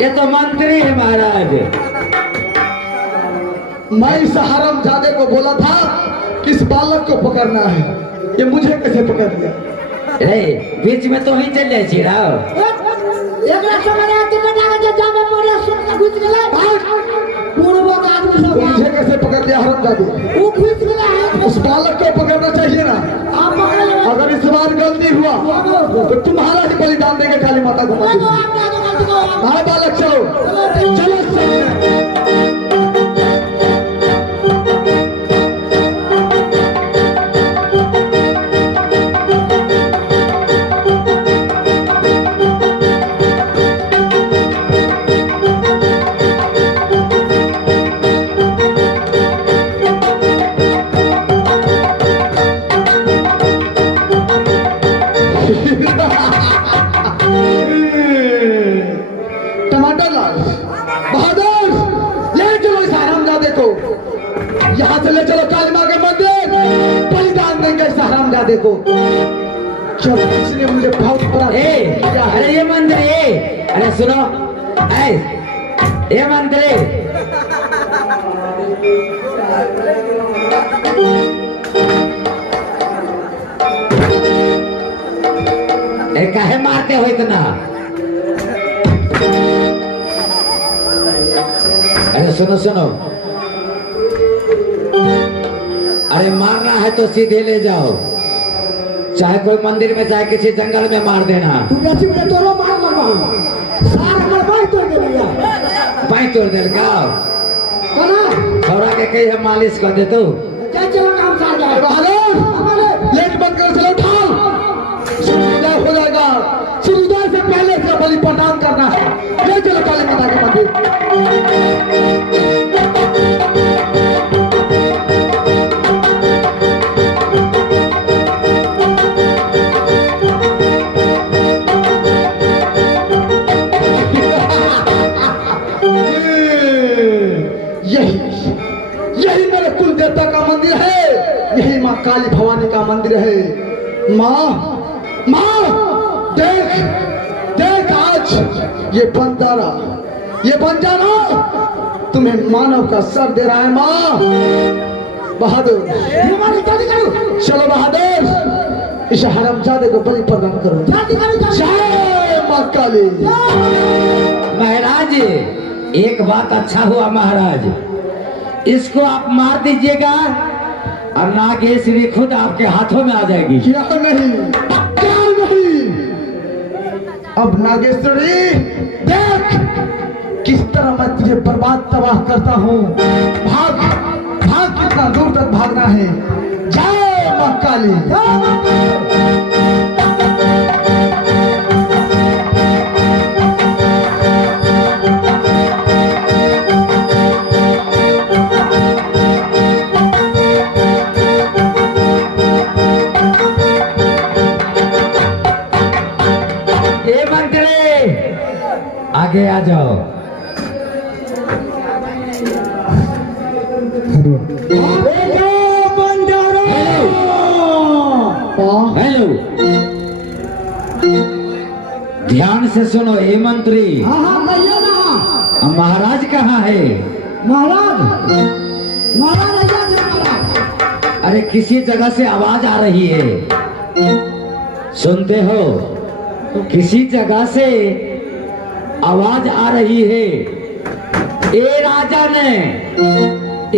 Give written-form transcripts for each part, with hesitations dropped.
ये तो मंत्री है महाराज। मैं इस हरामजादे को बोला था कि इस बालक को पकड़ना है, ये मुझे कैसे पकड़ लिया? बीच में तो ही चल जाए चिराव। मुझे कैसे पकड़ लिया हरामजादे? उस बालक को पकड़ना चाहिए ना। अगर इस बार गलती हुआ तो तुम्हारा ही बलिदान देंगे काली माता को। हाँ बालक चलो चलो यहाँ से ले चलो काली माँ के मंदिर, बलिदान देंगे इस हरामजादे को। जब इसने मुझे बहुत बड़ा अरे ये मंदिर अरे सुनो ये मंदिर काहे मारते हो इतना? अरे सुनो सुनो, अरे मारना है तो सीधे ले जाओ, चाहे कोई मंदिर में चाहे किसी जंगल में मार देना। पाई तोड़ दे क्या थोड़ा के कही है मालिश कर दे तू। लेट बंद करो, चलो उठाओ, हो जाएगा। सूर्योदय से पहले से बलि प्रदान करना है। ले चलो काली माता के मंदिर। यही माँ काली भवानी का मंदिर है। माँ माँ देख देख, आज ये बंजारा तुम्हें मानव का सर दे रहा है। माँ बहादुर, चलो बहादुर, इस हरामजादे को बलि प्रदान करो। जय माँ काली। महाराज एक बात अच्छा हुआ महाराज, इसको आप मार दीजिएगा और नागेश्वरी खुद आपके हाथों में आ जाएगी। क्या नहीं, क्या नहीं। अब नागेश्वरी देख किस तरह मैं तुझे बर्बाद तबाह करता हूँ। भाग भाग, कितना दूर तक भागना है। जय माँ काली। आगे आ जाओ। हेलो, ध्यान से सुनो हे मंत्री। महाराज कहाँ है? महाराज अरे किसी जगह से आवाज आ रही है, सुनते हो? किसी जगह से आवाज आ रही है। ए राजा ने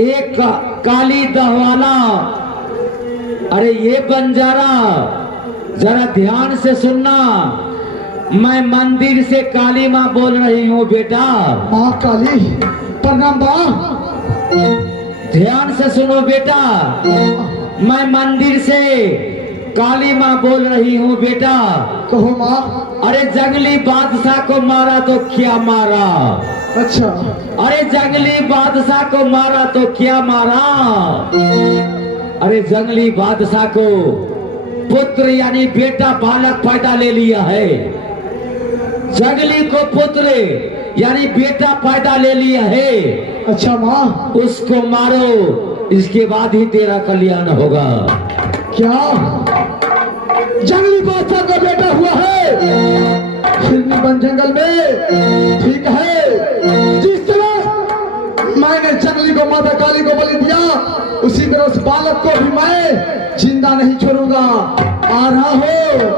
एक काली दहवाला, अरे ये बंजारा जरा ध्यान से सुनना, मैं मंदिर से काली माँ बोल रही हूँ बेटा। माँ काली प्रणाम। माँ ध्यान से सुनो बेटा, मैं मंदिर से काली माँ बोल रही हूँ बेटा। कहो माँ। अरे जंगली बादशाह को मारा तो क्या मारा? अच्छा। अरे जंगली बादशाह को मारा तो क्या मारा? अरे जंगली बादशाह को पुत्र यानी बेटा बालक पैदा ले लिया है। जंगली को पुत्र यानी बेटा पैदा ले लिया है। अच्छा माँ। उसको मारो, इसके बाद ही तेरा कल्याण होगा। क्या जंगली बादशाह का बेटा हुआ है फिल्मी बन जंगल में? ठीक है, जिस तरह मैंने जंगली को माता काली को बलि दिया, उसी तरह उस बालक को भी मैं जिंदा नहीं छोड़ूंगा। आ रहा हो।